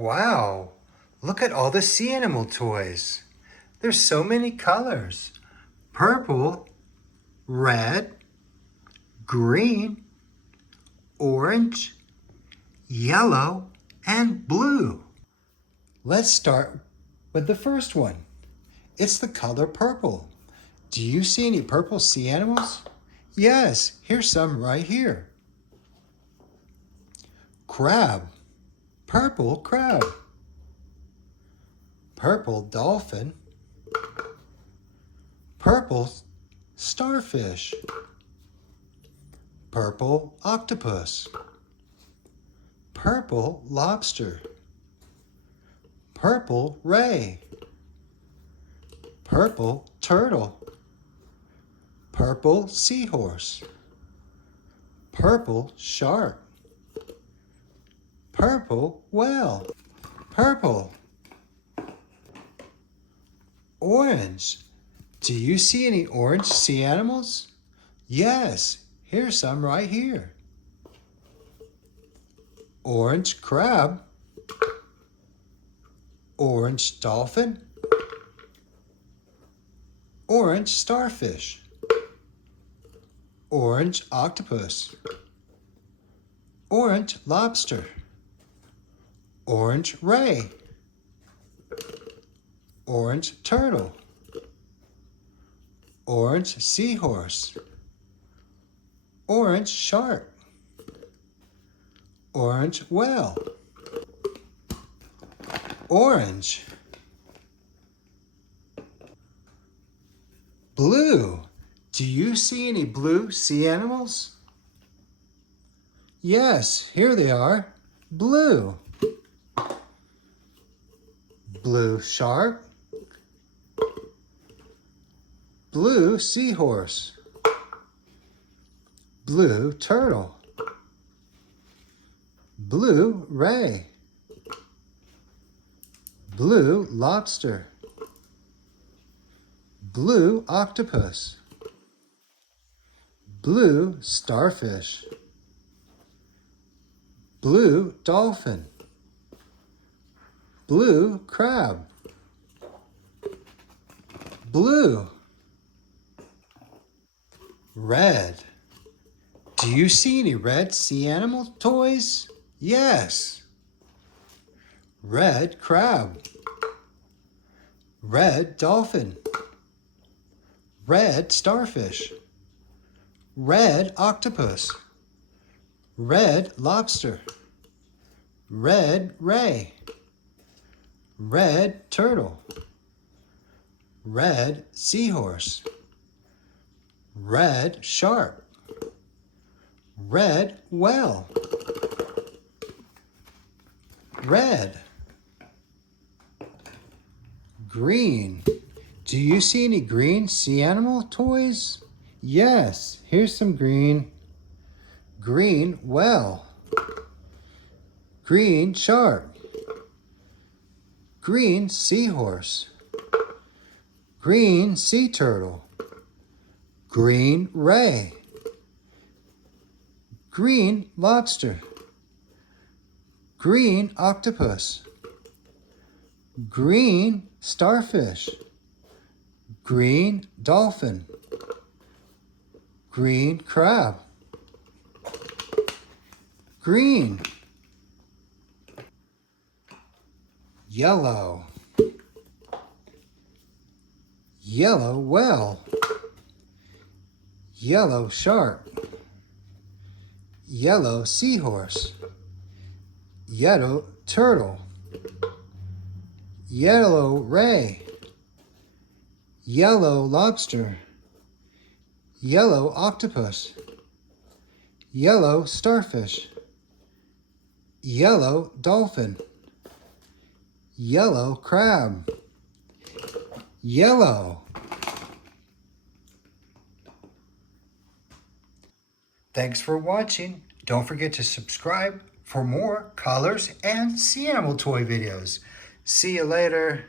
Wow, look at all the sea animal toys. There's so many colors. Purple, red, green, orange, yellow, and blue. Let's start with the first one. It's the color purple. Do you see any purple sea animals? Yes, here's some right here. Crab, purple crab. Purple dolphin. Purple starfish. Purple octopus. Purple lobster. Purple ray. Purple turtle. Purple seahorse. Purple shark. Purple whale. Purple. Orange. Do you see any orange sea animals? Yes, here's some right here. Orange crab. Orange dolphin. Orange starfish. Orange octopus. Orange lobster. Orange ray. Orange turtle. Orange seahorse. Orange shark. Orange whale. Orange. Blue. Do you see any blue sea animals? Yes, here they are. Blue. Blue shark. Blue seahorse. Blue turtle. Blue ray. Blue lobster. Blue octopus. Blue starfish. Blue dolphin. Blue crab. Blue. Red. Do you see any red sea animal toys? Yes. Red crab. Red dolphin. Red starfish. Red octopus. Red lobster. Red ray. Red turtle. Red seahorse. Red shark. Red whale. Red. Green. Do you see any green sea animal toys? Yes, here's some green. Green whale. Green shark. Green seahorse. Green sea turtle. Green ray. Green lobster. Green octopus. Green starfish. Green dolphin. Green crab. Green. Yellow. Yellow whale. Yellow shark. Yellow seahorse. Yellow turtle. Yellow ray. Yellow lobster. Yellow octopus. Yellow starfish. Yellow dolphin. Yellow crab. Yellow. Thanks for watching. Don't forget to subscribe for more colors and sea animal toy videos. See you later.